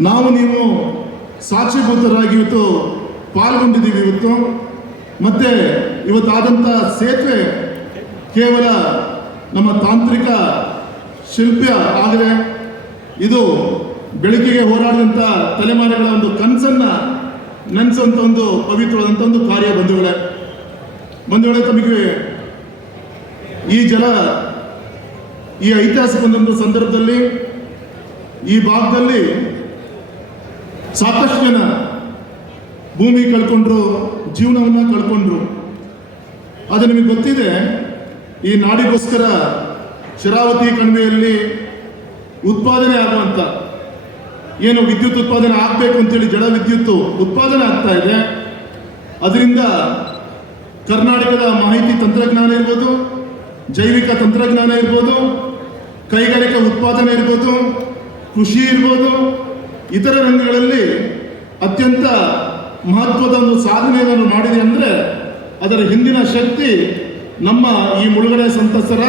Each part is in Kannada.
ನಾವು ನೀವು ಸಾಕ್ಷಿಭೂತರಾಗಿ ಇವತ್ತು ಪಾಲ್ಗೊಂಡಿದ್ದೀವಿ ಇವತ್ತು. ಮತ್ತೆ ಇವತ್ತಾದಂಥ ಸೇತುವೆ ಕೇವಲ ನಮ್ಮ ತಾಂತ್ರಿಕ ಶಿಲ್ಪ ಆದರೆ ಇದು ಬೆಳಕಿಗೆ ಹೋರಾಡಿದಂಥ ತಲೆಮಾರುಗಳ ಒಂದು ಕನಸನ್ನ ನೆನೆಸುವಂಥ ಒಂದು ಪವಿತ್ರವಾದಂಥ ಒಂದು ಕಾರ್ಯ ಬಂಧುಗಳೇ. ಬಂಧುಗಳೇ ತಮಗೆ ಈ ಜಲ, ಈ ಐತಿಹಾಸಿಕ ಸಂದರ್ಭದಲ್ಲಿ ಈ ಭಾಗದಲ್ಲಿ ಸಾಕಷ್ಟು ಜನ ಭೂಮಿ ಕಳ್ಕೊಂಡ್ರು, ಜೀವನವನ್ನ ಕಳ್ಕೊಂಡ್ರು. ಅದು ನಿಮಗೆ ಗೊತ್ತಿದೆ, ಈ ನಾಡಿಗೋಸ್ಕರ ಶರಾವತಿ ಕಣಿವೆಯಲ್ಲಿ ಉತ್ಪಾದನೆ ಆಗುವಂತ, ಏನು ವಿದ್ಯುತ್ ಉತ್ಪಾದನೆ ಆಗಬೇಕು ಅಂತೇಳಿ ಜಡ ವಿದ್ಯುತ್ ಉತ್ಪಾದನೆ ಆಗ್ತಾ ಇದೆ. ಅದರಿಂದ ಕರ್ನಾಟಕದ ಮಾಹಿತಿ ತಂತ್ರಜ್ಞಾನ ಇರ್ಬೋದು, ಜೈವಿಕ ತಂತ್ರಜ್ಞಾನ ಇರ್ಬೋದು, ಕೈಗಾರಿಕಾ ಉತ್ಪಾದನೆ ಇರ್ಬೋದು ಕೃಷಿ ಇರ್ಬೋದು, ಇತರ ರಂಗಗಳಲ್ಲಿ ಅತ್ಯಂತ ಮಹತ್ವದ ಒಂದು ಸಾಧನೆಯನ್ನು ಮಾಡಿದೆ ಅಂದರೆ ಅದರ ಹಿಂದಿನ ಶಕ್ತಿ ನಮ್ಮ ಈ ಮುಳುಗಡೆ ಸಂತಸರ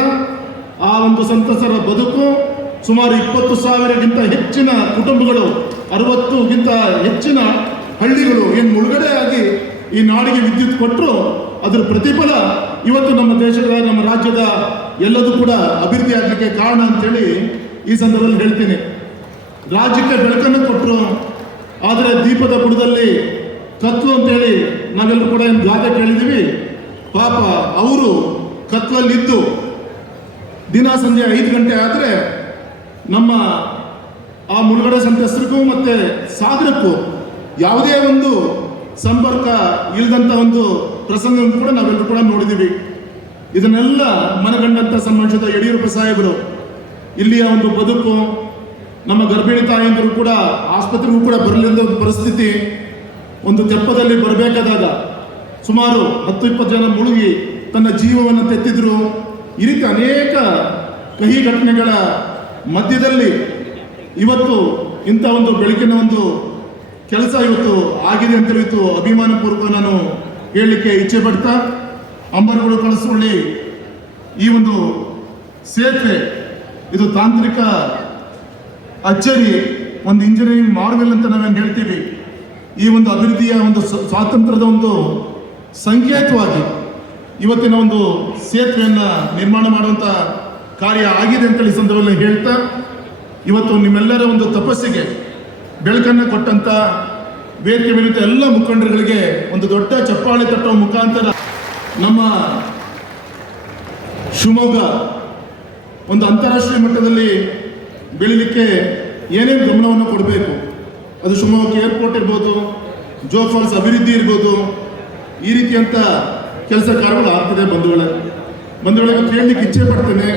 ಆ ಒಂದು ಸಂತಸರ ಬದುಕು ಸುಮಾರು ಇಪ್ಪತ್ತು ಸಾವಿರಕ್ಕಿಂತ ಹೆಚ್ಚಿನ ಕುಟುಂಬಗಳು, ಅರವತ್ತುಗಿಂತ ಹೆಚ್ಚಿನ ಹಳ್ಳಿಗಳು ಏನು ಮುಳುಗಡೆ ಆಗಿ ಈ ನಾಡಿಗೆ ವಿದ್ಯುತ್ ಕೊಟ್ಟರು ಅದರ ಪ್ರತಿಫಲ ಇವತ್ತು ನಮ್ಮ ದೇಶದ, ನಮ್ಮ ರಾಜ್ಯದ ಎಲ್ಲದೂ ಕೂಡ ಅಭಿವೃದ್ಧಿ ಆಗಲಿಕ್ಕೆ ಕಾರಣ ಅಂತೇಳಿ ಈ ಸಂದರ್ಭದಲ್ಲಿ ಹೇಳ್ತೀನಿ. ರಾಜ್ಯಕ್ಕೆ ಬೆಳಕನ್ನು ಕೊಟ್ಟರು. ಆದರೆ ದೀಪದ ಬುಡದಲ್ಲಿ ಕತ್ಲು ಅಂತೇಳಿ ನಾವೆಲ್ಲರೂ ಕೂಡ ಏನು ಗಾದೆ ಕೇಳಿದ್ದೀವಿ ಪಾಪ ಅವರು ಕತ್ಲಲ್ಲಿದ್ದು. ದಿನ ಸಂಜೆ ಐದು ಗಂಟೆ ಆದರೆ ನಮ್ಮ ಆ ಮುಳುಗಡೆ ಸಂತ್ರಸ್ತರಿಗೂ ಮತ್ತು ಸಾಗರಕ್ಕೂ ಯಾವುದೇ ಒಂದು ಸಂಪರ್ಕ ಇಲ್ಲದಂಥ ಒಂದು ಪ್ರಸಂಗವನ್ನು ಕೂಡ ನಾವೆಲ್ಲರೂ ಕೂಡ ನೋಡಿದ್ದೀವಿ ಇದನ್ನೆಲ್ಲ ಮನಗಂಡಂಥ ಸಂಬಂಧಿಸಿದ ಯಡಿಯೂರಪ್ಪ ಸಾಹೇಬರು, ಇಲ್ಲಿಯ ಒಂದು ಬದುಕು ನಮ್ಮ ಗರ್ಭಿಣಿ ತಾಯಂದಿರು ಕೂಡ ಆಸ್ಪತ್ರೆಗೂ ಕೂಡ ಬರಲಿಲ್ಲ ಪರಿಸ್ಥಿತಿ ಒಂದು ತೆಪ್ಪದಲ್ಲಿ ಬರಬೇಕಾದಾಗ ಸುಮಾರು ಹತ್ತು ಇಪ್ಪತ್ತು ಜನ ಮುಳುಗಿ ತನ್ನ ಜೀವವನ್ನು ತೆತ್ತಿದ್ರು. ಈ ರೀತಿ ಅನೇಕ ಕಹಿ ಘಟನೆಗಳ ಮಧ್ಯದಲ್ಲಿ ಇವತ್ತು ಇಂಥ ಒಂದು ಬೆಳಕಿನ ಒಂದು ಕೆಲಸ ಇವತ್ತು ಆಗಿದೆ ಅಂತ ಇವತ್ತು ಅಭಿಮಾನಪೂರ್ವಕ ನಾನು ಹೇಳಲಿಕ್ಕೆ ಇಚ್ಛೆ ಪಡ್ತಾ ಅಂಬರ್ಗಳು ಕಳಿಸ್ಕೊಳ್ಳಿ ಈ ಒಂದು ಸೇತುವೆ, ಇದು ತಾಂತ್ರಿಕ ಅಚ್ಚರಿ ಒಂದು ಇಂಜಿನಿಯರಿಂಗ್ ಮಾರ್ವೆಲ್ ಅಂತ ನಾವೇನು ಹೇಳ್ತೀವಿ? ಈ ಒಂದು ಅಭಿವೃದ್ಧಿಯ ಒಂದು ಸ್ವಾತಂತ್ರ್ಯದ ಒಂದು ಸಂಕೇತವಾಗಿ ಇವತ್ತಿನ ಒಂದು ಸೇತುವೆಯನ್ನು ನಿರ್ಮಾಣ ಮಾಡುವಂಥ ಕಾರ್ಯ ಆಗಿದೆ ಅಂತೇಳಿ ಸಂದರ್ಭದಲ್ಲಿ ಹೇಳ್ತಾ, ಇವತ್ತು ನಿಮ್ಮೆಲ್ಲರ ಒಂದು ತಪಸ್ಸಿಗೆ ಬೆಳಕನ್ನು ಕೊಟ್ಟಂಥ ವೇದಿಕೆ ಮೇಲಿದ್ದ ಎಲ್ಲ ಮುಖಂಡರುಗಳಿಗೆ ಒಂದು ದೊಡ್ಡ ಚಪ್ಪಾಳೆ ತಟ್ಟುವ ಮುಖಾಂತರ ನಮ್ಮ ಶಿವಮೊಗ್ಗ ಒಂದು ಅಂತಾರಾಷ್ಟ್ರೀಯ ಮಟ್ಟದಲ್ಲಿ ಬೆಳಿಲಿಕ್ಕೆ ಏನೇನು ಗಮನವನ್ನು ಕೊಡಬೇಕು? ಅದು ಶಿವಮೊಗ್ಗ ಏರ್ಪೋರ್ಟ್ ಇರ್ಬೋದು ಜೋ ಫಾಲ್ಸ್ ಅಭಿವೃದ್ಧಿ ಇರ್ಬೋದು, ಈ ರೀತಿಯಂಥ ಕೆಲಸ ಕಾರ್ಯಗಳು ಆಗ್ತಿದೆ ಬಂಧುಗಳೇ. ಬಂಧುಗಳಿಗೆ ಕೇಳಲಿಕ್ಕೆ ಇಚ್ಛೆ ಪಡ್ತೇನೆ,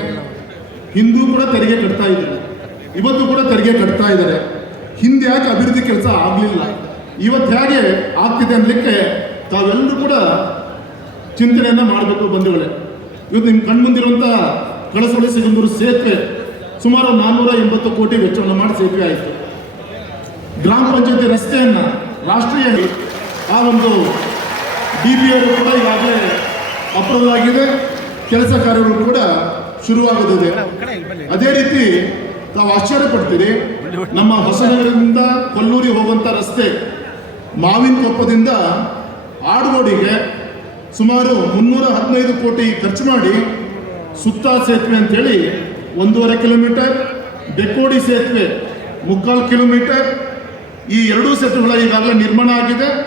ಹಿಂದೂ ಕೂಡ ತೆರಿಗೆ ಕಟ್ತಾ ಇದ್ದಾರೆ. ಇವತ್ತು ಕೂಡ ತೆರಿಗೆ ಕಟ್ತಾ ಇದ್ದಾರೆ. ಹಿಂದೆ ಯಾಕೆ ಅಭಿವೃದ್ಧಿ ಕೆಲಸ ಆಗಲಿಲ್ಲ? ಇವತ್ತು ಹೇಗೆ ಆಗ್ತಿದೆ ಅನ್ನಲಿಕ್ಕೆ ತಾವೆಲ್ಲರೂ ಕೂಡ ಚಿಂತನೆಯನ್ನು ಮಾಡಬೇಕು ಬಂಧುಗಳೇ. ಇವತ್ತು ನಿಮ್ಮ ಕಣ್ಮುಂದಿರುವಂಥ ಕಳಸೊಳಿ ಸಿಗಂದೂರು ಸೇತುವೆ ಸುಮಾರು ನಾನ್ನೂರ ಎಂಬತ್ತು ಕೋಟಿ ವೆಚ್ಚವನ್ನು ಮಾಡಿ ಸೇತುವೆ ಆಯಿತು. ಗ್ರಾಮ ಪಂಚಾಯತಿ ರಸ್ತೆಯನ್ನ ರಾಷ್ಟ್ರೀಯ ಆ ಒಂದು ಡಿ ಪಿ ಅವರು ಕೂಡ ಈಗಾಗಲೇ ಅಪ್ರೂವ್ ಆಗಿದೆ. ಕೆಲಸ ಕಾರ್ಯಗಳು ಕೂಡ ಶುರುವಾಗುತ್ತದೆ ಅದೇ ರೀತಿ ತಾವು ಆಶ್ಚರ್ಯ ಪಡ್ತೀರಿ, ನಮ್ಮ ಹೊಸನಗರದಿಂದ ಕೊಲ್ಲೂರಿ ಹೋಗುವಂಥ ರಸ್ತೆ ಮಾವಿನ ಕೊಪ್ಪದಿಂದ ಆಡುಗೋಡಿಗೆ ಸುಮಾರು ಮುನ್ನೂರ ಹದಿನೈದು ಕೋಟಿ ಖರ್ಚು ಮಾಡಿ ಸುತ್ತ ಸೇತುವೆ ಅಂತೇಳಿ ಒಂದೂವರೆ ಕಿಲೋಮೀಟರ್ ಬೆಕ್ಕೋಡಿ ಸೇತುವೆ ಮುಕ್ಕಾಲು ಕಿಲೋಮೀಟರ್. ಈ ಎರಡೂ ಸೇತುವೆಗಳ ಈಗಾಗಲೇ ನಿರ್ಮಾಣ ಆಗಿದೆ.